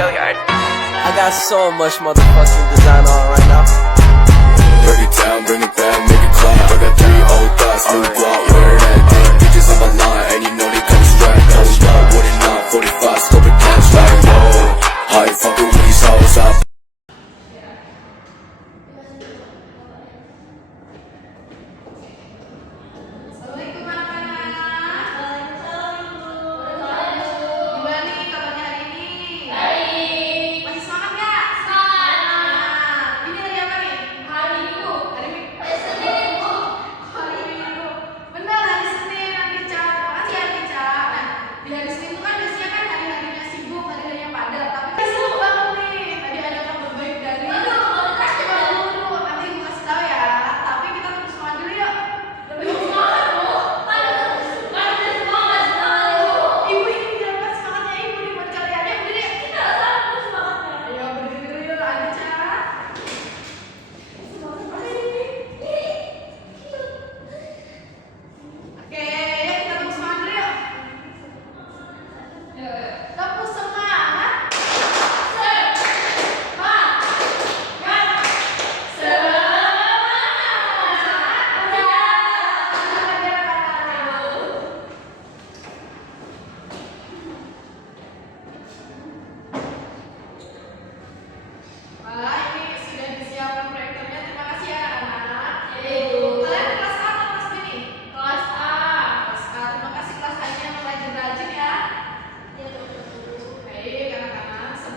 I got so much motherfucking design on right now. Break it down, bring it back, make it clap. I got 3 old thoughts, new guap, where that thing. Bitches on my line, and you know they come strapped. Hold up, what it not, 45, scope it cash like whoa. How you fucking with these hoes up?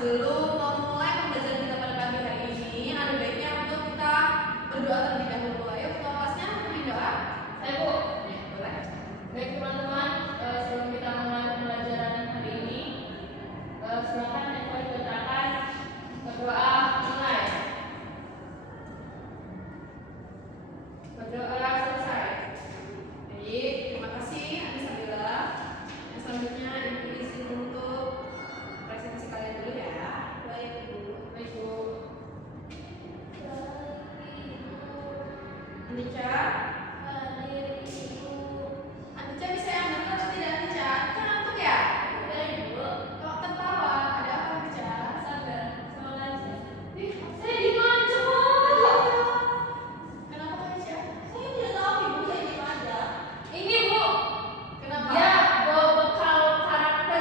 Sebelum memulai pembelajaran kita pada pagi hari ini, ada baiknya untuk kita berdoa terlebih dahulu. Ayo ketua kelasnya memberi doa. Saya Bu. Ya, boleh. Baik teman-teman, sebelum kita mulai pembelajaran hari ini, silakan Eko dibacakan berdoa mulai. Berdoa selesai. Baik, terima kasih Anisabila. Yang selanjutnya Ibu izin untuk presentasi kalian dulu ya. Baik Bu. Baik Bu. Anica. Hadir Ibu. Anica bisa yang benar atau tidak Anica? Anica ngantuk ya? Tidak Ibu. Kok tertawa? Ada apa Anica? Sabar. Soal aja. Saya dimanja. Kenapa Anica? Saya tidak tahu Ibu, saya dimanja. Ini Bu. Kenapa? Ya, bawa bekal karakter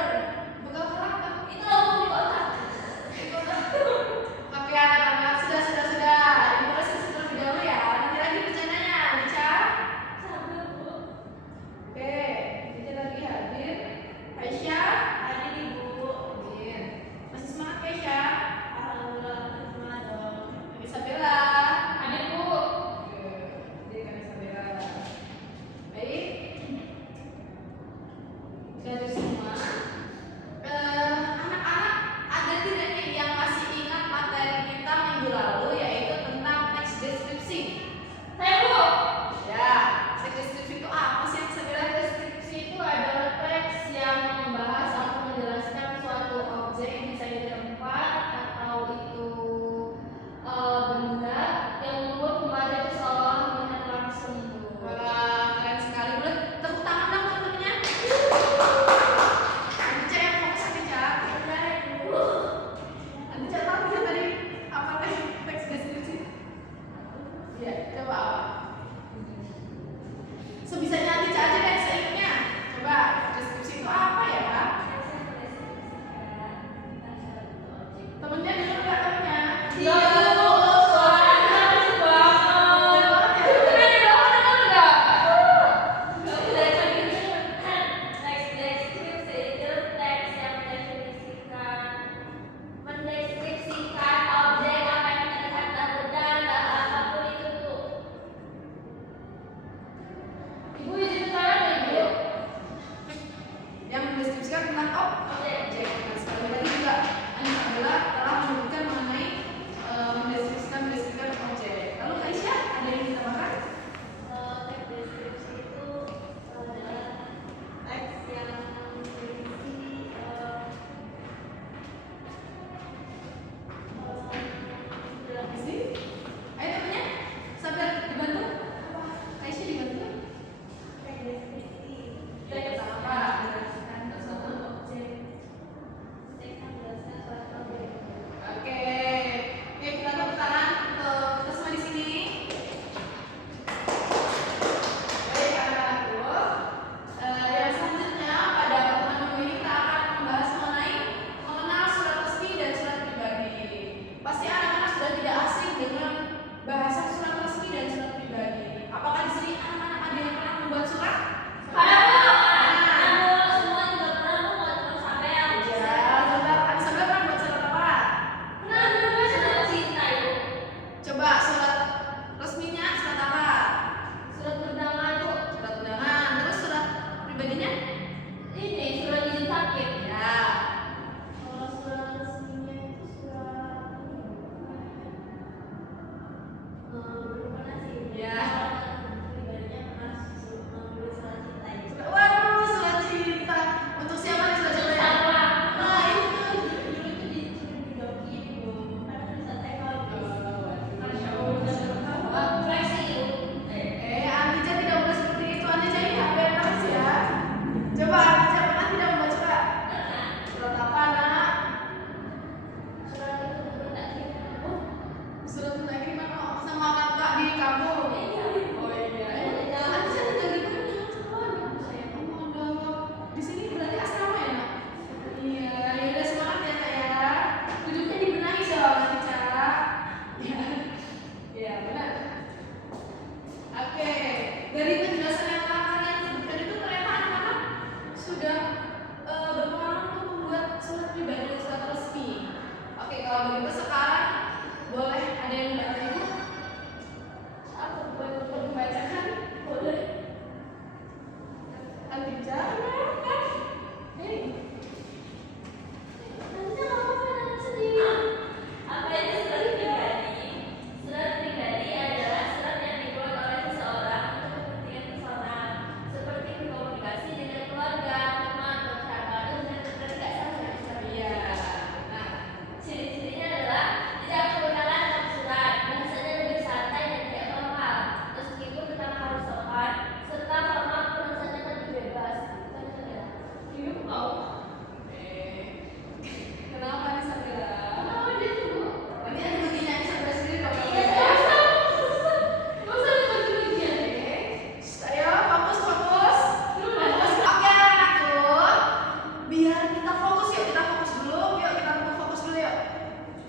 fokus yuk, kita fokus dulu. Yuk kita fokus dulu yuk.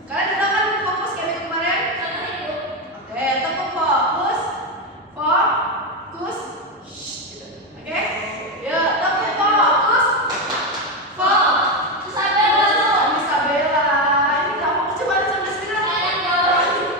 Kalian udah kan fokus kayak minggu kemarin? Oke, tepuk fokus. Fokus. Gitu. Oke? Yuk, tepuk fokus. Bisa bela. Ini nggak fokus, coba sampai sekarang. Yuk.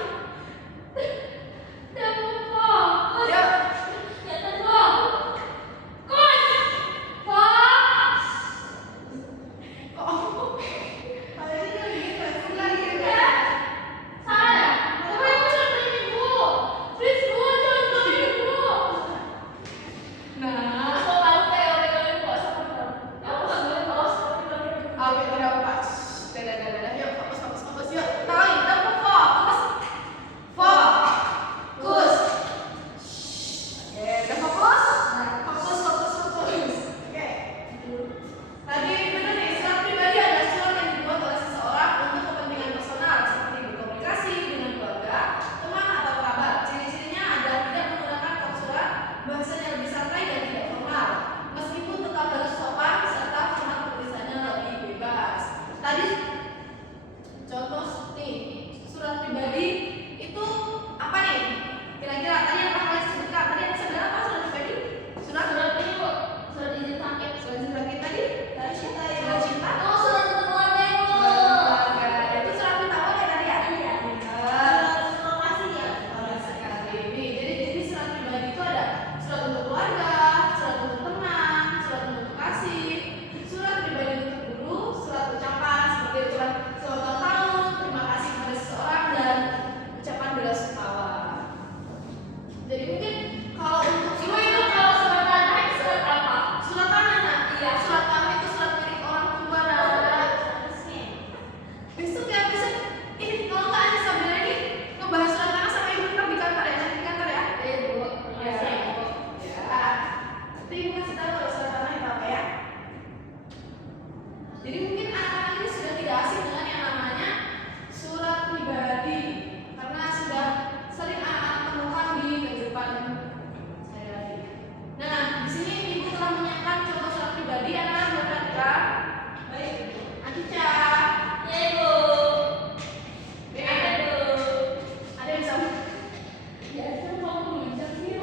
Jadi mungkin anak-anak ini sudah tidak asing dengan yang namanya surat pribadi karena sudah sering anak-anak temukan di kehidupan sehari-hari. Nah, di sini ibu telah menyiapkan contoh surat pribadi. Anak-anak berkata, baik, Acica. Ya ibu. Ada yang bisa? Ya, saya mau mengucap sih.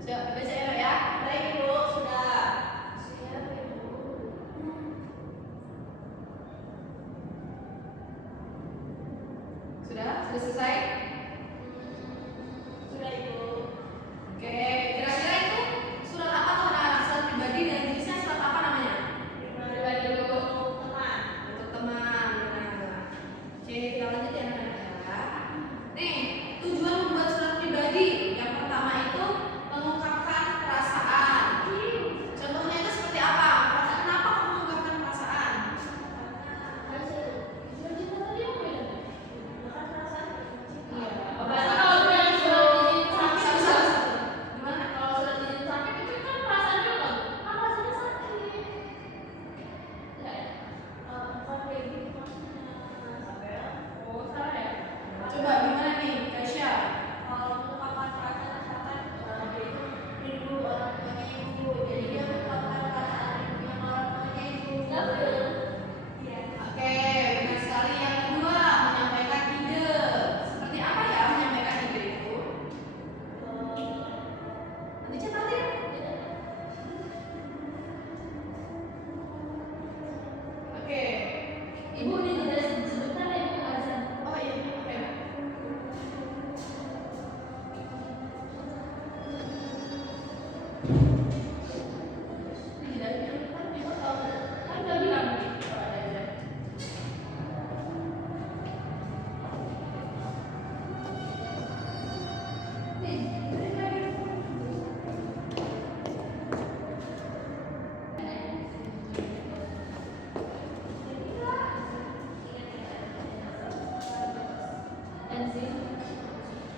Sudah baca ya? Baik ibu, sudah. Siap ibu. Sudah selesai? Sudah ibu. Oke, kira-kira itu surat apa tuh anak-anak? Surat pribadi dan jenisnya surat apa namanya? Pribadi untuk teman. Untuk teman. Oke, kita lanjut ya anak-anak. Nih, tujuan membuat surat pribadi yang pertama itu mengungkapkan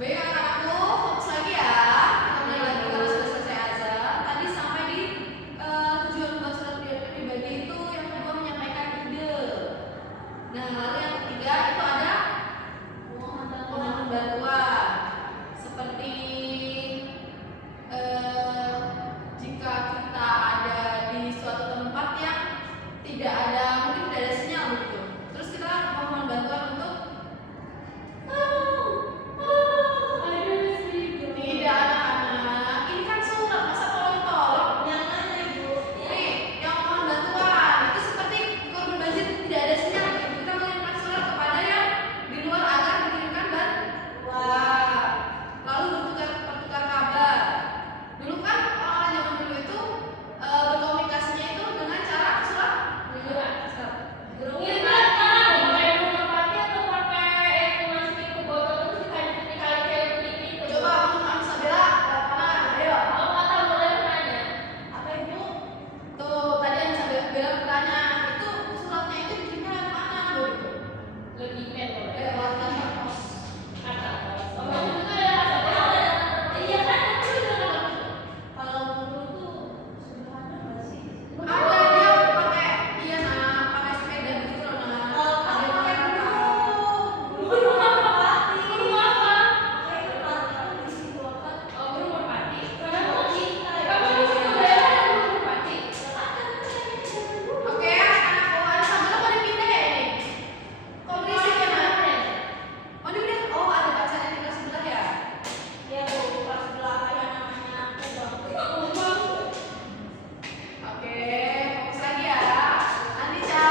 Baik anak-anakku, fokus lagi ya. Kita mulai lagi kalau sudah selesai azan. Tadi sampai di tujuan membuat surat pribadi itu yang kedua menyampaikan ide. Nah, lalu yang ketiga itu ada pemohon bantuan. Seperti jika kita ada di suatu tempat yang tidak ada, mungkin tidak ada sinyal gitu. Terus kita mohon bantuan untuk tidak anak-anak. Ini kan surat, masa tolong-tolong. Nih, yang mohon bantuan itu seperti korban banjir tidak ada sinyal gitu. Kita mengirimkan surat kepada yang di luar agar mengirimkan bantuan. Lalu bertukar kabar. Dulu kan orang zaman dulu itu berkomunikasinya itu dengan cara surat. Coba untuk Amsabela, mana? Ayo. Apa itu? Tuh, tadi Amsabela bertanya, itu suratnya itu dikirimnya lewat mana? Gitu. Lewat kantor pos. Kalau dulu tuh ada dia pakai, iya nah, pakai sepeda gitu loh nah. Ada yang pakai Oke, anak-anakku, ada sambal mau dipindah ya ini? Kok berisik ya nak? Oh dipindah? Oh ada bacaan yang tinggal sebelah ya? Oke, fokus lagi ya. Andika.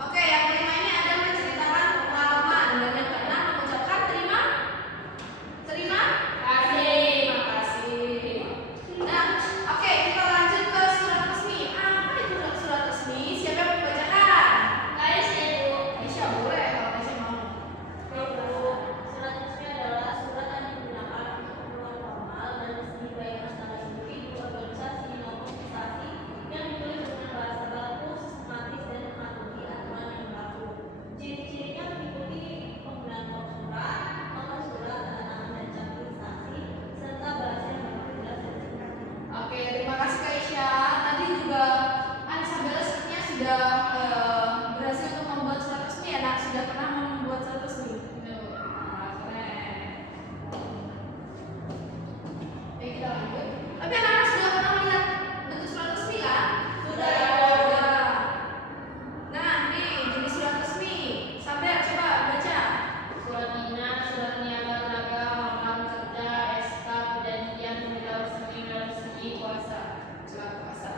Oke, yang kelima ini ada menceritakan pengalaman dan yang keenam mengucapkan terima kasih. Nah, oke kita lanjut ke surat resmi. Apa itu surat resmi? Siapa yang mau bacakan? Aisyah boleh kalau Aisyah mau. Surat resmi adalah surat yang digunakan untuk keperluan formal dan resmi baik atas individu, organisasi maupun instansi yang ditulis dengan bahasa baku, sistematis dan mematuhi aturan yang berlaku. Ciri-cirinya meliputi penggunaan form surat, nomor surat, tanda tangan dan cap instansi, serta bahasa yang baku, jelas dan singkat. Oke, terima kasih Kak Aisyah. Tadi juga Anisabella sepertinya sudah berhasil untuk membuat surat resmi ya nak? Sudah pernah membuat surat resmi? Keren. Oke, kita lanjut. Tapi anak-anak sudah pernah melihat bentuk surat resmi kan? Sudah. Nah, nih jenis surat resmi. Sabar, coba baca. Surat dinas, surat niaga tenaga, magang kerja, SK, perjanjian, berita resmi, dan resmi kuasa. Surat kuasa.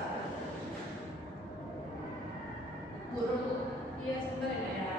Guru, iya sebentar ya.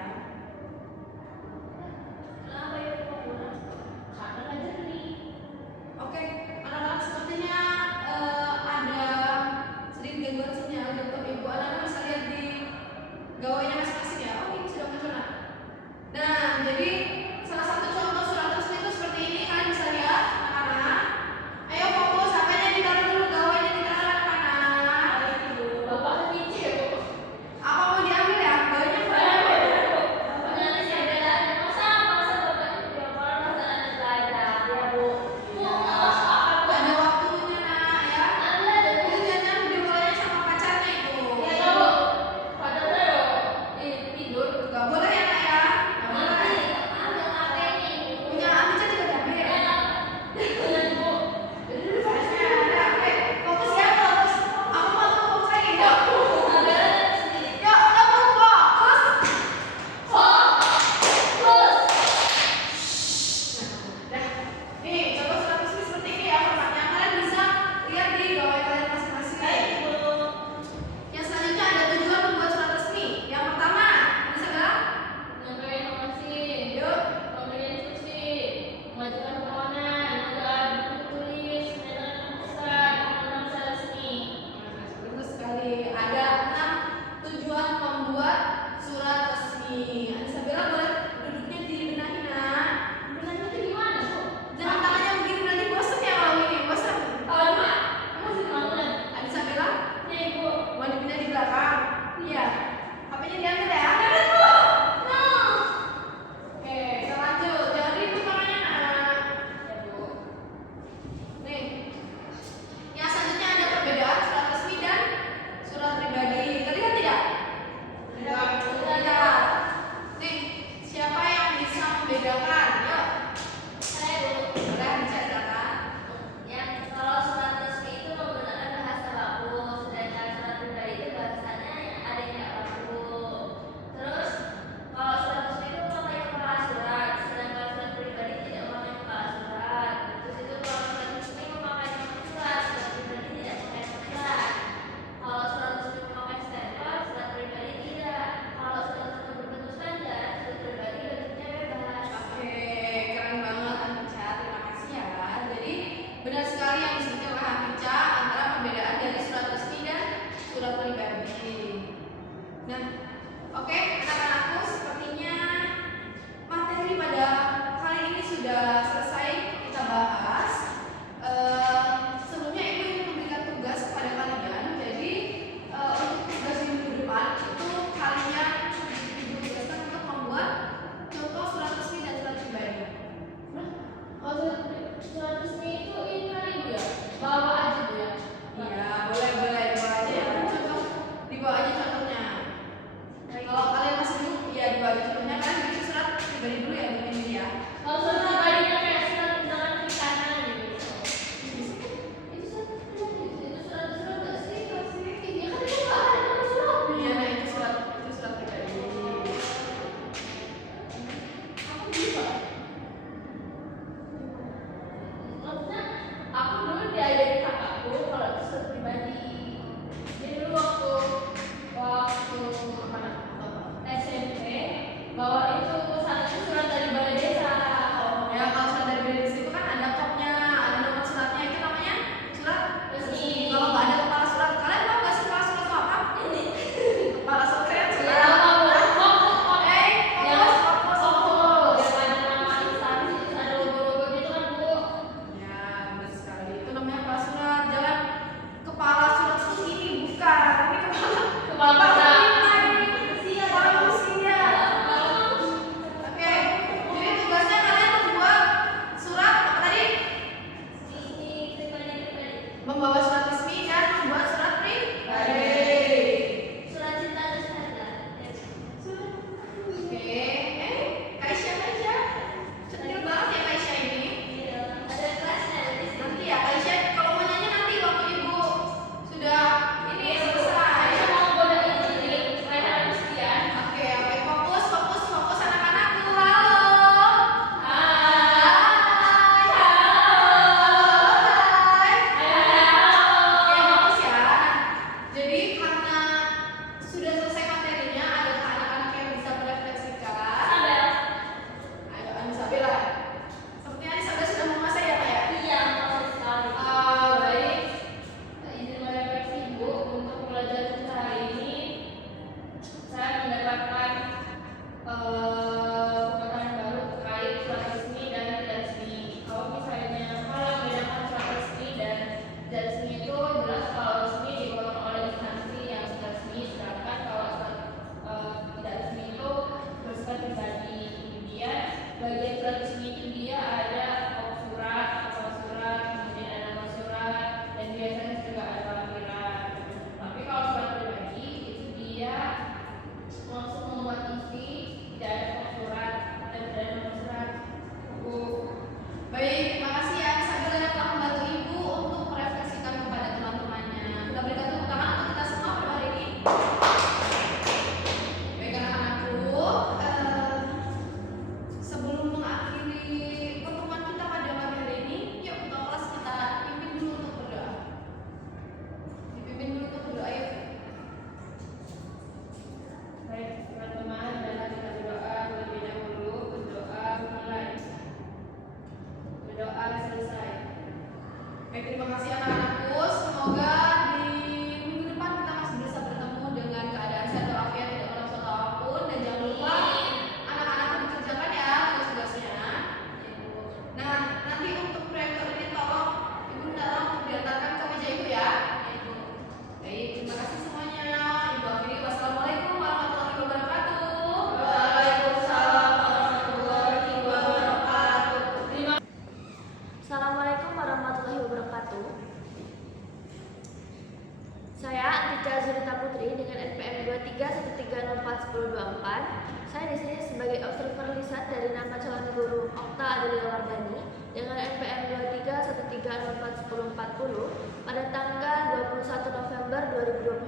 2040 pada tanggal 21 November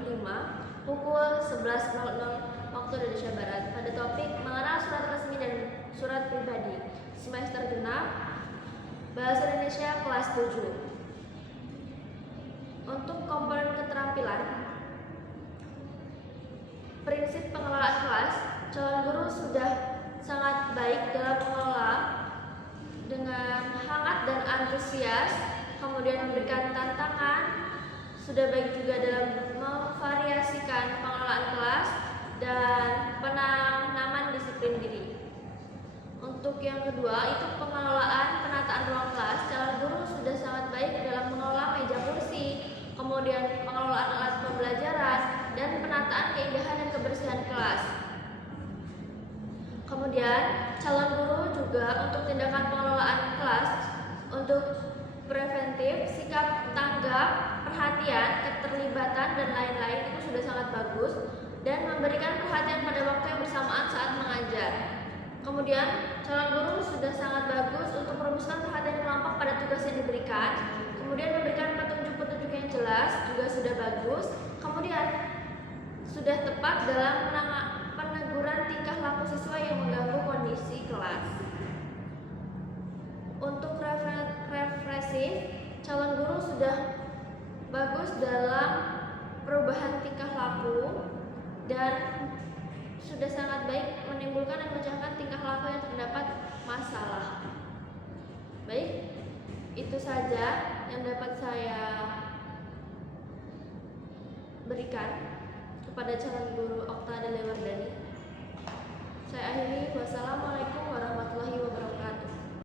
2025 pukul 11.00 waktu Indonesia Barat pada topik mengenal surat resmi dan surat pribadi semester genap Bahasa Indonesia kelas 7. Untuk komponen keterampilan, prinsip pengelolaan kelas, calon guru sudah sangat baik dalam mengelola dengan hangat dan antusias, kemudian memberikan tantangan, sudah baik juga dalam memvariasikan pengelolaan kelas dan penanaman disiplin diri. Untuk yang kedua, itu pengelolaan penataan ruang kelas, calon guru sudah sangat baik dalam mengelola meja kursi, kemudian pengelolaan alat pembelajaran, dan penataan keindahan dan kebersihan kelas. Kemudian, calon guru juga untuk tindakan pengelolaan kelas, untuk preventif, sikap tanggap, perhatian, keterlibatan, dan lain-lain itu sudah sangat bagus, dan memberikan perhatian pada waktu yang bersamaan saat mengajar. Kemudian, calon guru sudah sangat bagus untuk merumuskan perhatian kelompok pada tugas yang diberikan. Kemudian memberikan petunjuk-petunjuk yang jelas juga sudah bagus. Kemudian sudah tepat dalam peneguran tingkah laku siswa yang mengganggu kondisi kelas. Untuk refresif, calon guru sudah bagus dalam perubahan tingkah laku dan sudah sangat baik menimbulkan dan memecahkan tingkah laku yang terdapat masalah. Baik, itu saja yang dapat saya berikan kepada calon guru Okta Delewardani. Saya akhiri, wassalamualaikum